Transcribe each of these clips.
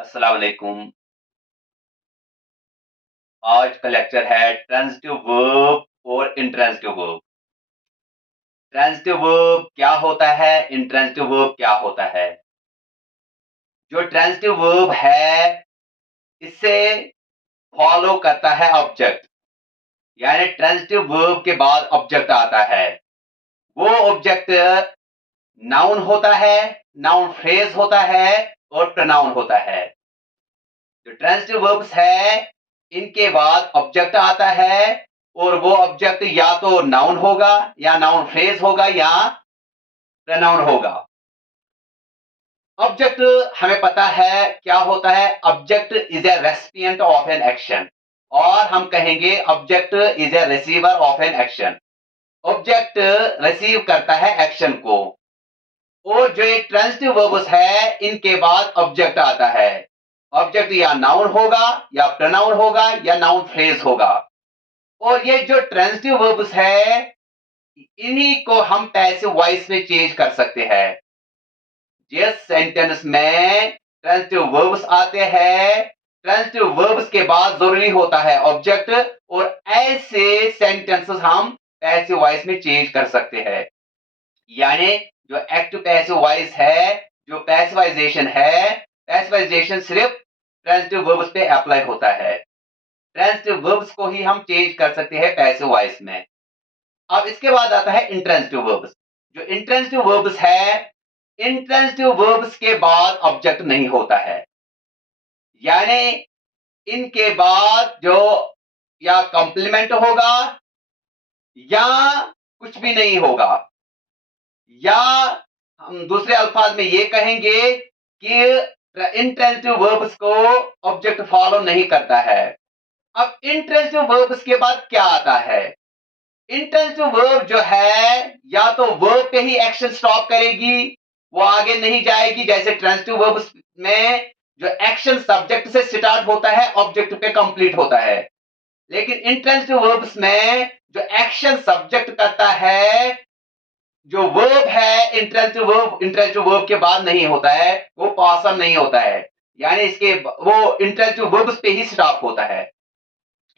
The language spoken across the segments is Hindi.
अस्सलाम वालेकुम। आज का लेक्चर है ट्रांज़िटिव वर्ब और इंट्रांज़िटिव वर्ब। ट्रांज़िटिव वर्ब क्या होता है? इंट्रांज़िटिव वर्ब क्या होता है? जो ट्रांज़िटिव वर्ब है, इससे फॉलो करता है ऑब्जेक्ट, यानी ट्रांज़िटिव वर्ब के बाद ऑब्जेक्ट आता है। वो ऑब्जेक्ट नाउन होता है, नाउन फ्रेज होता है और प्रोनाउन होता है। जो ट्रांज़िटिव वर्ब्स है, इनके बाद ऑब्जेक्ट आता है और वो ऑब्जेक्ट या तो नाउन होगा या नाउन फ्रेज होगा या प्रोनाउन होगा। ऑब्जेक्ट हमें पता है क्या होता है। Object is a recipient of an action, और हम कहेंगे object is a receiver of an action. Object receive करता है एक्शन को, और जो एक ट्रांज़िटिव वर्ब्स है, इनके बाद ऑब्जेक्ट आता है। ऑब्जेक्ट या नाउन होगा या प्रोनाउन होगा या नाउन फ्रेज होगा। और ये जो ट्रांज़िटिव वर्ब्स है, इन्हीं को हम पैसिव वॉइस में चेंज कर सकते हैं। जिस सेंटेंस में ट्रांज़िटिव वर्ब्स आते हैं, ट्रांज़िटिव वर्ब्स के बाद जरूरी होता है ऑब्जेक्ट, और ऐसे सेंटेंसेस हम पैसिव वॉइस में चेंज कर सकते हैं। यानी जो एक्टिव पैसिव वॉइस है, जो पैसिवाइजेशन है, पैसिवाइजेशन सिर्फ ट्रांज़िटिव वर्ब्स पे अप्लाई होता है। ट्रांज़िटिव वर्ब्स को ही हम चेंज कर सकते हैं पैसिव वॉइस में। अब इसके बाद आता है इंट्रांजिटिव वर्ब्स। जो इंट्रांजिटिव वर्ब्स है, इंट्रांजिटिव वर्ब्स के बाद ऑब्जेक्ट नहीं होता है, यानी इनके बाद जो या कॉम्प्लीमेंट होगा या कुछ भी नहीं होगा, या हम दूसरे अल्फाज में ये कहेंगे कि इंट्रांजिटिव वर्ब्स को ऑब्जेक्ट फॉलो नहीं करता है। अब इंट्रांजिटिव वर्ब्स के बाद क्या आता है? इंटेंसिव वर्ब जो है, या तो वर्ब पे ही एक्शन स्टॉप करेगी, वो आगे नहीं जाएगी। जैसे ट्रांजिटिव वर्ब्स में जो एक्शन सब्जेक्ट से स्टार्ट होता है, ऑब्जेक्ट पे कंप्लीट होता है। लेकिन इंटेंसिव वर्ब्स में जो एक्शन सब्जेक्ट करता है, जो वर्ब है, इंटेंसिव वर्ब के बाद नहीं होता है, वो पासन नहीं होता है, यानी इसके वो इंटेंसिव वर्ब्स पे ही स्टॉप होता है।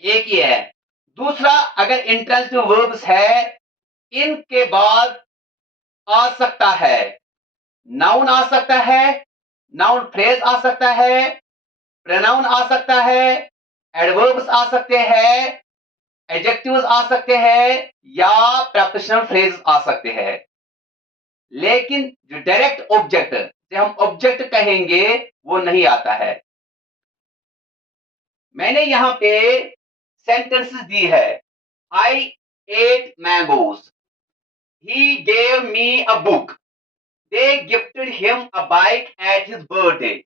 एक ही है। दूसरा, अगर इंट्रांजिटिव वर्ब्स है, इनके बाद आ सकता है नाउन, आ सकता है नाउन फ्रेज, आ सकता है प्रोनाउन, आ सकता है एडवर्ब्स, आ सकते हैं एडजेक्टिव्स, आ सकते हैं या प्रेपोजिशनल फ्रेज आ सकते हैं। लेकिन जो डायरेक्ट ऑब्जेक्ट से हम ऑब्जेक्ट कहेंगे, वो नहीं आता है। मैंने यहां पे सेंटेंसेस दी है। I ate mangoes, he gave me a book, they gifted him a bike at his birthday,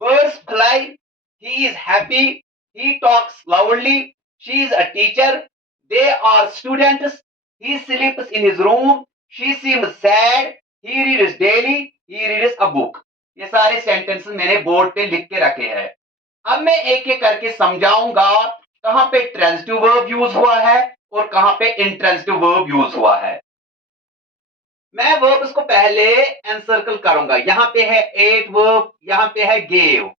birds fly, he is happy, he talks loudly, she is a teacher, they are students, he sleeps in his room, she seems sad, he reads daily, he reads a book। ये सारे सेंटेंसेस मैंने बोर्ड पे लिख के रखे हैं। अब मैं एक एक करके समझाऊंगा कहां पे ट्रांजिटिव वर्ब यूज हुआ है और कहां पे इंट्रांजिटिव वर्ब यूज हुआ है। मैं वर्ब्स को पहले एनसर्कल करूंगा। यहां पे है एट वर्ब, यहां पे है गेव,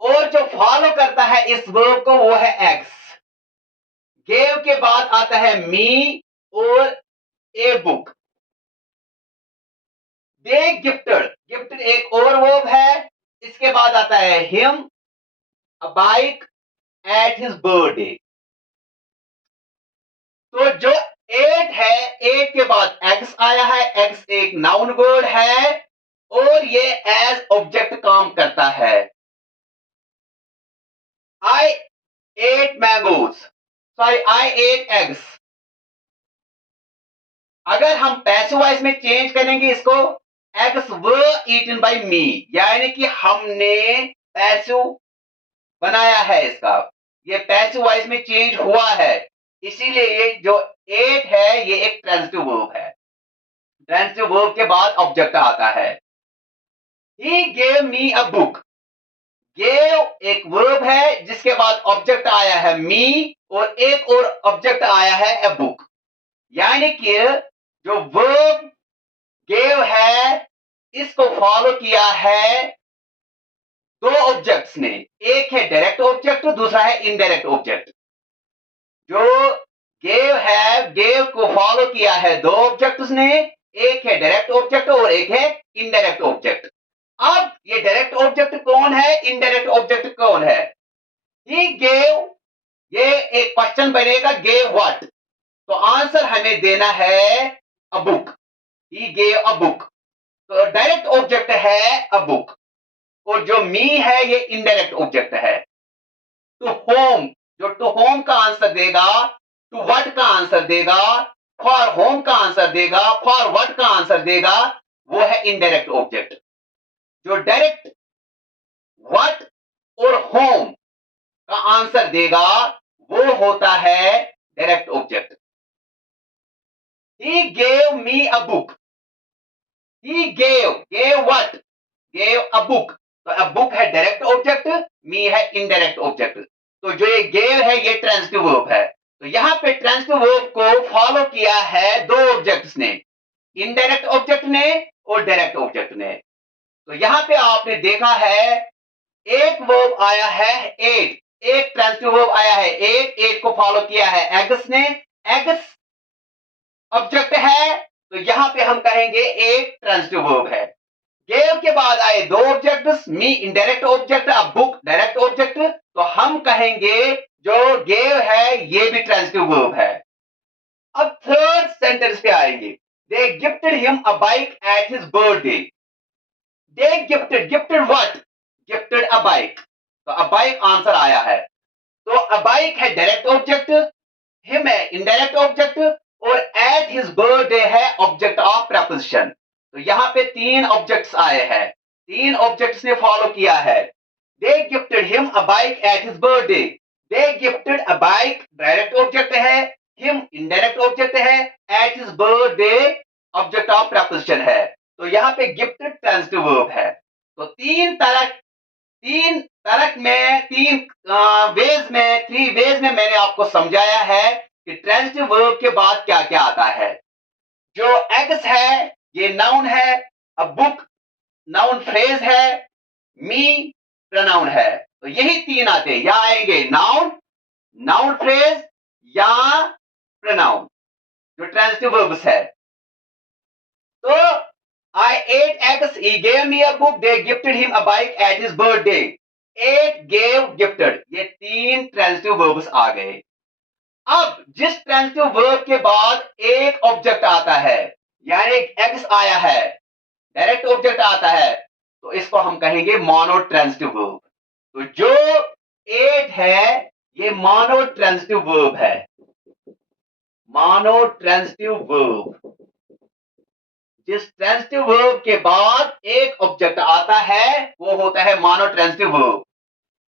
और जो फॉलो करता है इस वर्ब को वो है एक्स। गेव के बाद आता है मी और a book. They gifted, gifted एक और वर्ब है। इसके बाद आता है him a bike at his birthday. तो जो एट है, एट के बाद एक्स आया है। एक्स एक नाउन वर्ड है और ये एज ऑब्जेक्ट काम करता है। I ate mangoes, sorry I ate eggs. अगर हम पैसिव वॉइस में चेंज करेंगे इसको, eggs were eaten by me, यानी कि हमने पैसिव बनाया है इसका। ये पैसिव वॉइस में चेंज हुआ है, इसीलिए ये जो एट है ये एक ट्रांजिटिव वर्ब है। ट्रांजिटिव वर्ब के बाद ऑब्जेक्ट आता है। He gave me a book, gave एक वर्ब है जिसके बाद ऑब्जेक्ट आया है मी, और एक और ऑब्जेक्ट आया है अ बुक। यानी कि जो वर्ब गेव है, इसको फॉलो किया है दो ऑब्जेक्ट्स ने, एक है डायरेक्ट ऑब्जेक्ट, दूसरा है इनडायरेक्ट ऑब्जेक्ट। जो गेव को फॉलो किया है दो ऑब्जेक्ट्स ने, एक है डायरेक्ट ऑब्जेक्ट और एक है इनडायरेक्ट ऑब्जेक्ट। अब ये डायरेक्ट ऑब्जेक्ट कौन है, इनडायरेक्ट ऑब्जेक्ट कौन है? ही गेव, ये एक क्वेश्चन बनेगा, गेव व्हाट, तो आंसर हमें देना है a book. He gave a book, तो डायरेक्ट ऑब्जेक्ट है अ बुक, और जो मी है ये इनडायरेक्ट ऑब्जेक्ट है। टू होम, जो टू होम का आंसर देगा, टू व्हाट का आंसर देगा, फॉर होम का आंसर देगा, फॉर व्हाट का आंसर देगा, वो है इनडायरेक्ट ऑब्जेक्ट। जो डायरेक्ट व्हाट और होम का आंसर देगा वो होता है direct object. He gave me a book, he gave what, gave a book, तो अ बुक है डायरेक्ट ऑब्जेक्ट, मी है इनडायरेक्ट ऑब्जेक्ट। तो जो ये गेव है ये ट्रांजिटिव वर्ब है। तो यहां पे ट्रांजिटिव वर्ब को फॉलो किया है दो ऑब्जेक्ट्स ने, इनडायरेक्ट ऑब्जेक्ट ने और डायरेक्ट ऑब्जेक्ट ने। तो यहां पे आपने देखा है एक वर्ब आया है एट, एक ट्रांजिटिव वर्ब आया है एट, एट को फॉलो किया है एग्स ने, एग्स ऑब्जेक्ट है, तो यहां पे हम कहेंगे एक ट्रांजिटिव वर्ब है। गेव के बाद आए दो ऑब्जेक्ट्स, मी इनडायरेक्ट ऑब्जेक्ट, अब बुक डायरेक्ट ऑब्जेक्ट, तो हम कहेंगे जो गेव है ये भी ट्रांजिटिव वर्ब है। अब थर्ड सेंटेंस पे आएंगे, दे gifted him a bike at his birthday. They gifted, gifted what, gifted a bike, तो अ बाइक आंसर आया है। तो अ बाइक है डायरेक्ट ऑब्जेक्ट, हिम है इनडायरेक्ट ऑब्जेक्ट, और एट हिज बर्थडे है ऑब्जेक्ट ऑफ प्रपोजिशन। तो यहां पे तीन ऑब्जेक्ट्स आए हैं, तीन ऑब्जेक्ट्स ने फॉलो किया है। दे gifted him a bike at his birthday, they gifted a bike direct object है, हिम इनडायरेक्ट ऑब्जेक्ट है, at his birthday object of preposition है। तो यहां पे गिफ्टेड ट्रांजिटिव वर्ब है। तो तीन तरक में, तीन वेज में, थ्री वेज में मैंने आपको समझाया है कि ट्रांजिटिव वर्ब के बाद क्या क्या आता है। जो एग्स है ये नाउन है, अ बुक नाउन फ्रेज है, मी प्रोनाउन है। तो यही तीन आते हैं, या आएंगे नाउन, नाउन फ्रेज या प्रोनाउन, जो ट्रांजिटिव वर्ब्स है। तो I ate eggs, he gave me a book, they gifted him a bike at his birthday. Ate, gave, gifted, ये तीन ट्रांजिटिव वर्ब्स आ गए। अब जिस ट्रांजिटिव वर्ब के बाद एक ऑब्जेक्ट आता है, यानी एग्स आया है, डायरेक्ट ऑब्जेक्ट आता है, तो इसको हम कहेंगे मोनो ट्रांजिटिव वर्ब। तो जो एट है ये मोनो ट्रांजिटिव वर्ब है, मोनो ट्रांजिटिव वर्ब। जिस ट्रांजिटिव वर्ब के बाद एक ऑब्जेक्ट आता है वो होता है mono transitive verb.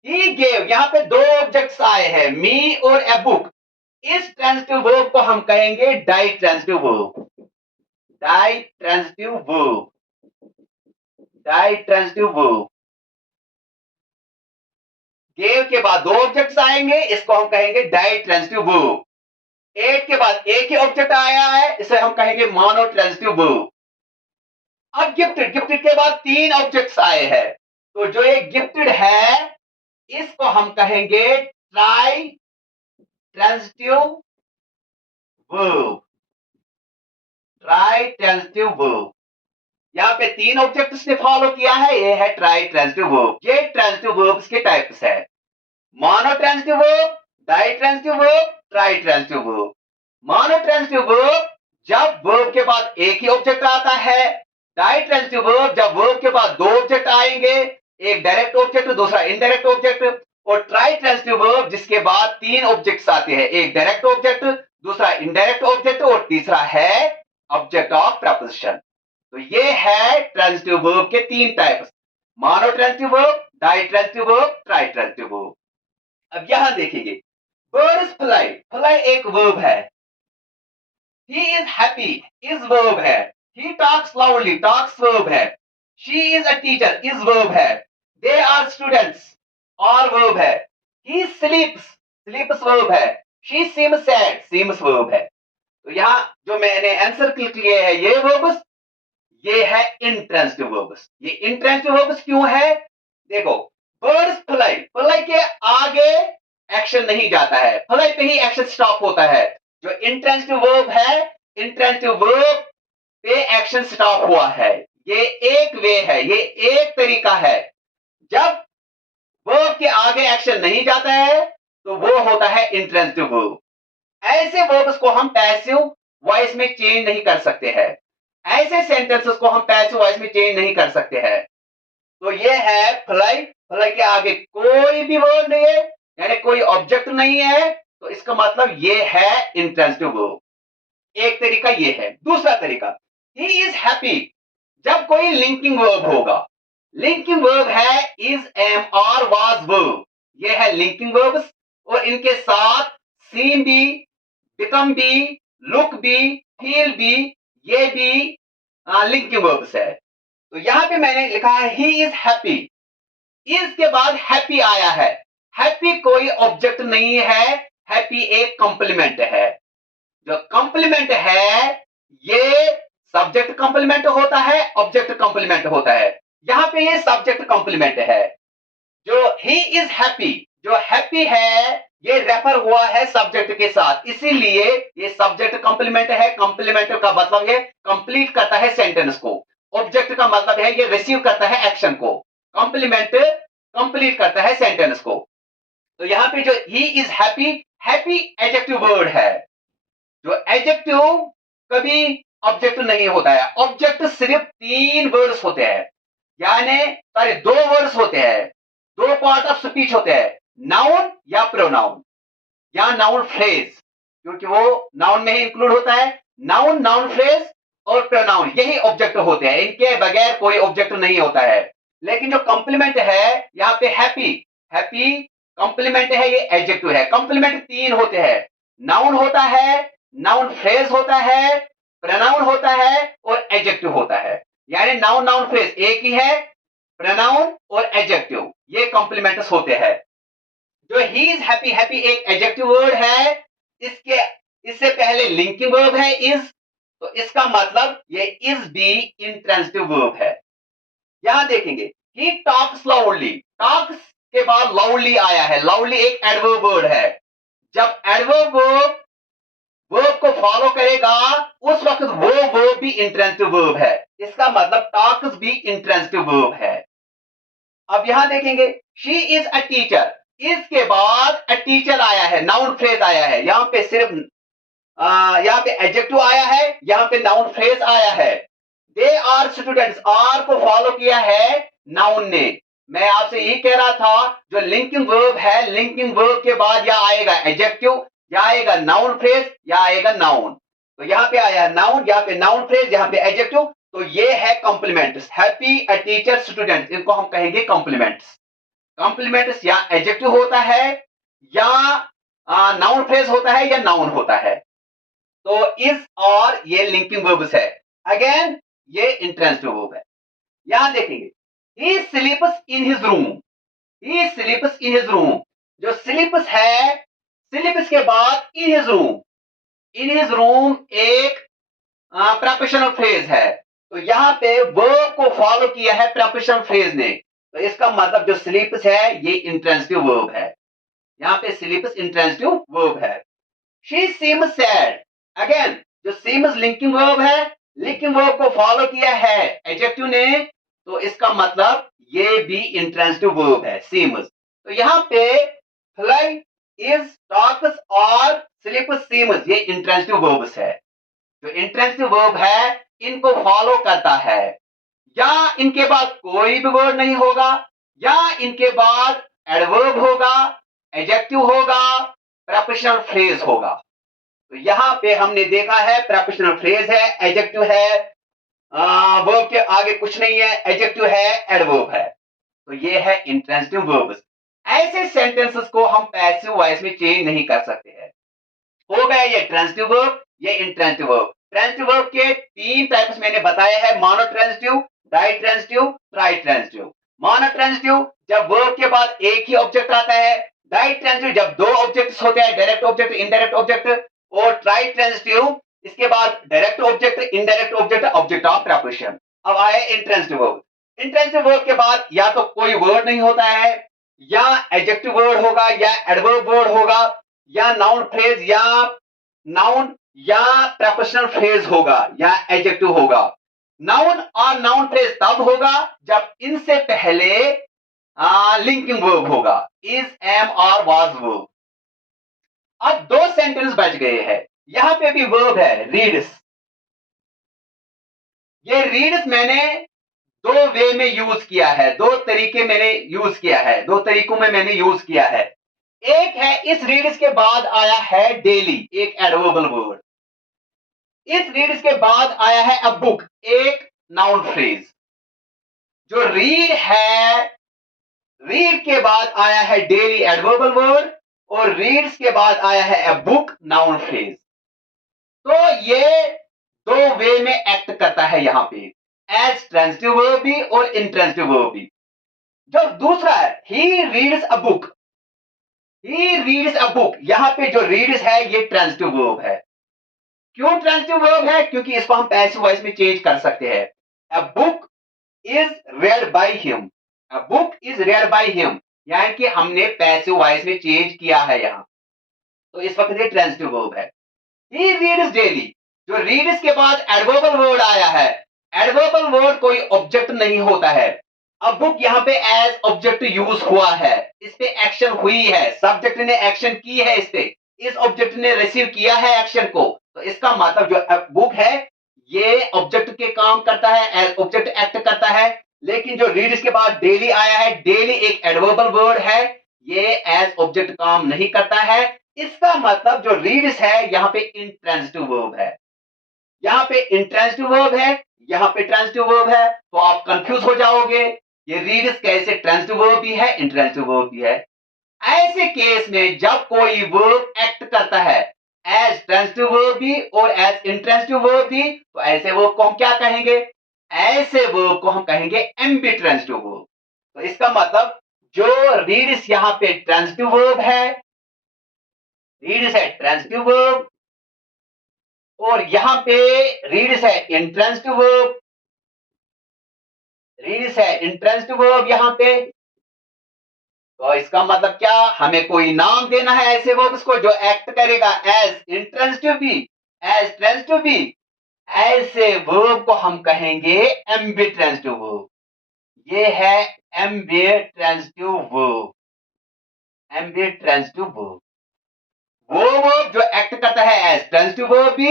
He gave, यहां पे दो ऑब्जेक्ट्स आए हैं, मी और ए बुक। इस ट्रांजिटिव वर्ब को हम कहेंगे di transitive verb, di transitive verb, di transitive verb. Gave के बाद दो ऑब्जेक्ट्स आएंगे, इसको हम कहेंगे डाई ट्रांजिटिव वर्ब। एट के बाद एक ही ऑब्जेक्ट आया है, इसे हम कहेंगे मोनो ट्रांजिटिव वर्ब। अब गिफ्टेड, गिफ्टेड के बाद तीन ऑब्जेक्ट्स आए हैं, तो जो ये गिफ्टेड है इसको हम कहेंगे try transitive verb, tri transitive verb. यहाँ पे तीन ऑब्जेक्ट्स ने फॉलो किया है, ये है ट्राई ट्रांजिटिव वर्ब। ये ट्रांजिटिव वर्ब्स के टाइप्स है, mono transitive verb, di transitive verb, tri transitive verb. Mono transitive verb जब वर्ब के बाद एक ही ऑब्जेक्ट आता है, डाई ट्रांजिटिव वर्ब जब वर्ब के बाद दो ऑब्जेक्ट आएंगे, एक डायरेक्ट ऑब्जेक्ट दूसरा इनडायरेक्ट ऑब्जेक्ट, और ट्राई ट्रांजिटिव वर्ब जिसके बाद तीन ऑब्जेक्ट्स आते हैं, एक डायरेक्ट ऑब्जेक्ट दूसरा इनडायरेक्ट ऑब्जेक्ट और तीसरा है ऑब्जेक्ट ऑफ प्रपोजिशन। तो ये है ट्रांजिटिव वर्ब के तीन types, mono transitive verb, di transitive verb, tri transitive verb. अब यहां देखेंगे, बर्ड्स फ्लाई, फ्लाई एक वर्ब है। He is happy, is verb है। He talks loudly, talks verb है। She is a teacher, is verb है। They are students, are verb है। ही स्लीप्स, स्लीप्स वर्ब है। She seems sad, seems verb है। तो यहां जो मैंने आंसर क्लिक किए हैं ये वर्ब्स, ये है इंट्रांजिटिव वर्ब्स। ये इंट्रांजिटिव वर्ब्स क्यों है? देखो, बर्ड्स फ्लाई, फ्लाई के आगे एक्शन नहीं जाता है, फ्लाई पे ही एक्शन स्टॉप होता है। जो इंट्रांजिटिव वर्ब है, इंट्रांजिटिव वर्ब पे एक्शन स्टॉप हुआ है। ये एक वे है, ये एक तरीका है। जब वर्ब के आगे एक्शन नहीं जाता है तो वो होता है इंट्रांजिटिव वर्ब। ऐसे वर्ब्स को हम पैसिव वॉइस में चेंज नहीं कर सकते हैं। ऐसे सेंटेंसेस को हम पैसिव वॉइस में चेंज नहीं कर सकते हैं। तो ये है फ्लाई, फ्लाई के आगे कोई भी वर्ड नहीं है, यानी कोई ऑब्जेक्ट नहीं है, तो इसका मतलब ये है इंट्रांजिटिव वर्ब। एक तरीका ये है। दूसरा तरीका, ही इज हैप्पी, जब कोई लिंकिंग वर्ब होगा। लिंकिंग वर्ब है इज, एम और वाज वर्ब। ये है लिंकिंग वर्ब्स और इनके साथ सीम भी, बिकम भी, लुक भी, फील भी, ये भी लिंकिंग वर्ब्स है। तो यहां पे मैंने लिखा है ही इज हैप्पी। इज के बाद हैप्पी आया है। हैप्पी कोई ऑब्जेक्ट नहीं है, हैप्पी एक कंप्लीमेंट है। जो कंप्लीमेंट है ये सब्जेक्ट कंप्लीमेंट होता है, ऑब्जेक्ट कंप्लीमेंट होता है। यहां पे ये सब्जेक्ट कंप्लीमेंट है। जो ही इज हैप्पी, जो हैप्पी है ये रेफर हुआ है सब्जेक्ट के साथ, इसीलिए ये सब्जेक्ट कंप्लीमेंट है। कंप्लीमेंट का मतलब है कंप्लीट करता है सेंटेंस को। ऑब्जेक्ट का मतलब है ये रिसीव करता है एक्शन को। कंप्लीमेंट कंप्लीट करता है सेंटेंस को। तो यहां पे जो ही is happy, happy adjective word है। जो एडजेक्टिव कभी ऑब्जेक्ट नहीं होता है। ऑब्जेक्ट सिर्फ 3 वर्ड्स होते हैं, यानी सॉरी 2 वर्ड्स होते हैं, 2 पार्ट ऑफ स्पीच होते हैं, नाउन या प्रोनाउन या नाउन फ्रेज, क्योंकि वो नाउन में ही इंक्लूड होता है। नाउन, नाउन फ्रेज और प्रोनाउन यही ऑब्जेक्ट होते हैं, इनके बगैर कोई ऑब्जेक्ट नहीं होता है। लेकिन जो कंप्लीमेंट है यहाँ पे हैप्पी, हैप्पी कंप्लीमेंट है, ये एडजेक्टिव है। कंप्लीमेंट 3 होते हैं, नाउन होता है, नाउन फ्रेज होता है, प्रोनाउन होता है और एडजेक्टिव होता है। यानी नाउन, नाउन फ्रेज एक ही है, प्रोनाउन और एडजेक्टिव ये कॉम्प्लीमेंट्स होते हैं। जो ही इज हैप्पी, हैप्पी एक एडजेक्टिव वर्ड है, इसके इससे पहले लिंकिंग वर्ब है इज, तो इसका मतलब ये इज भी इंट्रांजिटिव वर्ब है। यहां देखेंगे ही टॉक्स लाउडली, टॉक्स के बाद लाउडली आया है। लाउडली एक एडवर्ब वर्ड है। जब एडवर्ब वर्ब को फॉलो करेगा उस वक्त वो वर्ब भी इंट्रांजिटिव वर्ब है। इसका मतलब टॉक्स भी इंट्रांजिटिव वर्ब है। अब यहां देखेंगे शी इज अ टीचर, इसके बाद अ टीचर आया है, नाउन फ्रेज आया है। यहां पे सिर्फ यहाँ पे एडजेक्टिव आया है, यहाँ पे नाउन फ्रेज आया है। दे आर स्टूडेंट्स, आर को फॉलो किया है नाउन ने। मैं आपसे यही कह रहा था, जो लिंकिंग वर्ब है, लिंकिंग वर्ब के बाद या आएगा एडजेक्टिव, या आएगा नाउन फ्रेज, या आएगा नाउन। तो यहाँ पे आया नाउन, यहाँ पे नाउन फ्रेज, यहाँ पे एडजेक्टिव। तो ये है complements. Happy, a teacher, students, इनको हम कहेंगे कॉम्प्लीमेंट्स। कॉम्प्लीमेंट्स या एडजेक्टिव होता है, या नाउन फ्रेज होता है, या नाउन होता है। तो इज और ये लिंकिंग वर्ब्स है। अगेन ये इंट्रांजिटिव वर्ब है। यहां देखेंगे he sleeps in his room, he sleeps in his room. जो स्लीप्स है, स्लीप्स के बाद in his room, in his room एक प्रेपोजिशनल फ्रेज है। तो यहाँ पे वर्ब को फॉलो किया है प्रेपोजिशनल फ्रेज ने। तो इसका मतलब जो स्लीप्स है ये इंट्रांजिटिव वर्ब है। यहाँ पे स्लीप्स इंट्रांजिटिव वर्ब है। शी सीम्स सैड, अगेन जो सीम्स लिंकिंग वर्ब है, लिंकिंग वर्ब को फॉलो किया है एडजेक्टिव ने, तो इसका मतलब ये भी इंट्रांजिटिव वर्ब है, सीम्स। तो यहाँ पे फ्लाई, इज, टॉक्स और स्लीप्स, सीम्स ये इंट्रांजिटिव वर्ब्स है। जो इंट्रांजिटिव वर्ब है इनको फॉलो करता है, या इनके बाद कोई भी वर्ड नहीं होगा, या इनके बाद एडवर्ब होगा, एडजेक्टिव होगा, प्रेपोजिशनल फ्रेज होगा। तो यहां पे हमने देखा है प्रेपोजिशनल फ्रेज है, एडजेक्टिव है, वर्ब के आगे कुछ नहीं है, एडजेक्टिव है, एडवर्ब है। तो ये है इंट्रांजिटिव वर्ब्स। ऐसे सेंटेंसेस को हम पैसिव वॉइस में चेंज नहीं कर सकते हैं। हो गया ये ट्रांजिटिव वर्ब, ये इंट्रांजिटिव वर्ब। ट्रांजिटिव वर्ब के 3 टाइप्स मैंने बताए हैं, मोनोट्रांजिटिव, डाइट्रांजिटिव, ट्राइट्रांजिटिव। मोनोट्रांजिटिव जब वर्ब के बाद एक ही ऑब्जेक्ट आता है, डाइट्रांजिटिव जब 2 ऑब्जेक्ट्स होते हैं, डायरेक्ट ऑब्जेक्ट, इनडायरेक्ट ऑब्जेक्ट, और ट्राइट्रांजिटिव इसके बाद direct object, indirect object, object of preposition. अब आए इंट्रांजिटिव वर्ब। इंट्रांजिटिव वर्ब के बाद या तो कोई वर्ड नहीं होता है, या एडजेक्टिव वर्ड होगा, या एडवर्ब वर्ड होगा, या नाउन फ्रेज, या नाउन या प्रेपोजिशनल फ्रेज होगा, या एडजेक्टिव होगा। नाउन और नाउन फ्रेज तब होगा जब इनसे पहले लिंकिंग वर्ब होगा, इज, एम और वाज वर्ब। अब दो सेंटेंस बच गए हैं। यहां पे भी वर्ब है रीड्स। ये रीड्स मैंने दो वे में यूज किया है, दो तरीके मैंने यूज किया है, दो तरीकों में मैंने यूज किया है। एक है इस रीड्स के बाद आया है डेली, एक एडवर्बल वर्ड। इस रीड्स के बाद आया है अ बुक, एक नाउन फ्रेज। जो रीड है, रीड के बाद आया है डेली एडवर्बल वर्ड, और रीड्स के बाद आया है अ बुक नाउन फ्रेज। तो ये दो वे में एक्ट करता है यहां पे, एज ट्रांजिटिव वर्ब भी और इंट्रांजिटिव वर्ब भी। जो दूसरा है he reads a book, he reads a book, यहां पे जो रीड्स है ये ट्रांजिटिव वर्ब है। क्यों ट्रांजिटिव वर्ब है? क्योंकि इसको हम पैसिव वॉइस में चेंज कर सकते हैं। A book is red by him, a book is red by him, यानी कि हमने पैसिव वॉइस में चेंज किया है यहां, तो इस वक्त ये ट्रांजिटिव वर्ब है। ही रीड्स डेली, जो रीड्स के बाद एडवर्बल वर्ड आया है, एडवर्बल वर्ड कोई ऑब्जेक्ट नहीं होता है। अब बुक यहाँ पे एज ऑब्जेक्ट यूज हुआ है, इस पे एक्शन हुई है, सब्जेक्ट ने एक्शन की है इस पे, इस ऑब्जेक्ट ने रिसीव किया है एक्शन को, तो इसका मतलब जो बुक है ये ऑब्जेक्ट के काम करता है, एज ऑब्जेक्ट एक्ट करता है। लेकिन जो रीड्स के बाद डेली आया है, डेली एक एडवर्बल वर्ड है, ये एज ऑब्जेक्ट काम नहीं करता है। इसका मतलब जो रीड्स है यहां पे इंट्रांजिटिव वर्ब है, यहां पे इंट्रांजिटिव वर्ब है, यहां पे ट्रांजिटिव वर्ब है, तो आप कंफ्यूज हो जाओगे ये रीड्स कैसे ट्रांजिटिव वर्ब भी है इंट्रांजिटिव वर्ब भी है। ऐसे केस में जब कोई वर्ब एक्ट करता है एज ट्रांजिटिव वर्ब भी और एज इंट्रांजिटिव वर्ब भी, तो ऐसे वर्ब को हम क्या कहेंगे? ऐसे वर्ब को हम कहेंगे एम्बिट्रांजिटिव वर्ब। तो इसका मतलब जो रीड्स यहां पे ट्रांजिटिव वर्ब है, रीड्स है ट्रांजिटिव वर्ब, और यहां पे रीड्स है इंट्रांजिटिव वर्ब, रीड्स है इंट्रांजिटिव वर्ब यहां पे। तो इसका मतलब क्या? हमें कोई नाम देना है ऐसे वर्ब्स को जो एक्ट करेगा एज इंट्रांजिटिव भी एज ट्रांजिटिव भी। ऐसे वर्ब को हम कहेंगे एम्बिट्रांजिटिव वर्ब। ये है एम्बिट्रांजिटिव वर्ब, एम्बिट्रांजिटिव वर्ब। वो वर्ब जो एक्ट करता है एज ट्रांजिटिव वर्ब भी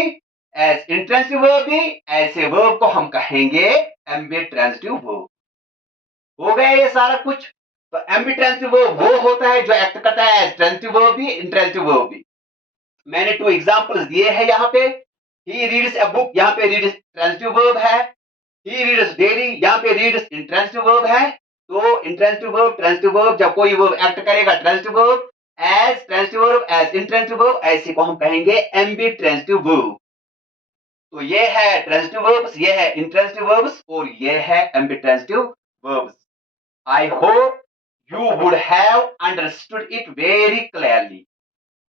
एज इंट्रांजिटिव वर्ब भी, ऐसे वर्ब को हम कहेंगे एम्बिट्रांजिटिव वर्ब। हो गया ये सारा कुछ। तो एम्बिट्रांजिटिव वर्ब वो होता है जो एक्ट करता है एज ट्रांजिटिव वर्ब भी इंट्रांजिटिव वर्ब भी। मैंने टू एग्जांपल्स दिए हैं यहाँ पे। ही रीड्स अ बुक, यहाँ पे रीड्स ट्रांजिटिव वर्ब है। ही रीड्स डेली, यहाँ पे रीड्स इंट्रांजिटिव वर्ब है। तो इंट्रांजिटिव वर्ब ट्रांजिटिव वर्ब, जब कोई वर्ब एक्ट करेगा transitive verb as transitive verb as intransitive verb, ऐसे को हम कहेंगे एम्बिट्रांजिटिव वर्ब। तो ये है ट्रांजिटिव वर्ब्स, ये है इंट्रांजिटिव वर्ब्स, और ये है एम्बिट्रांजिटिव verbs. I hope you would have understood it very clearly.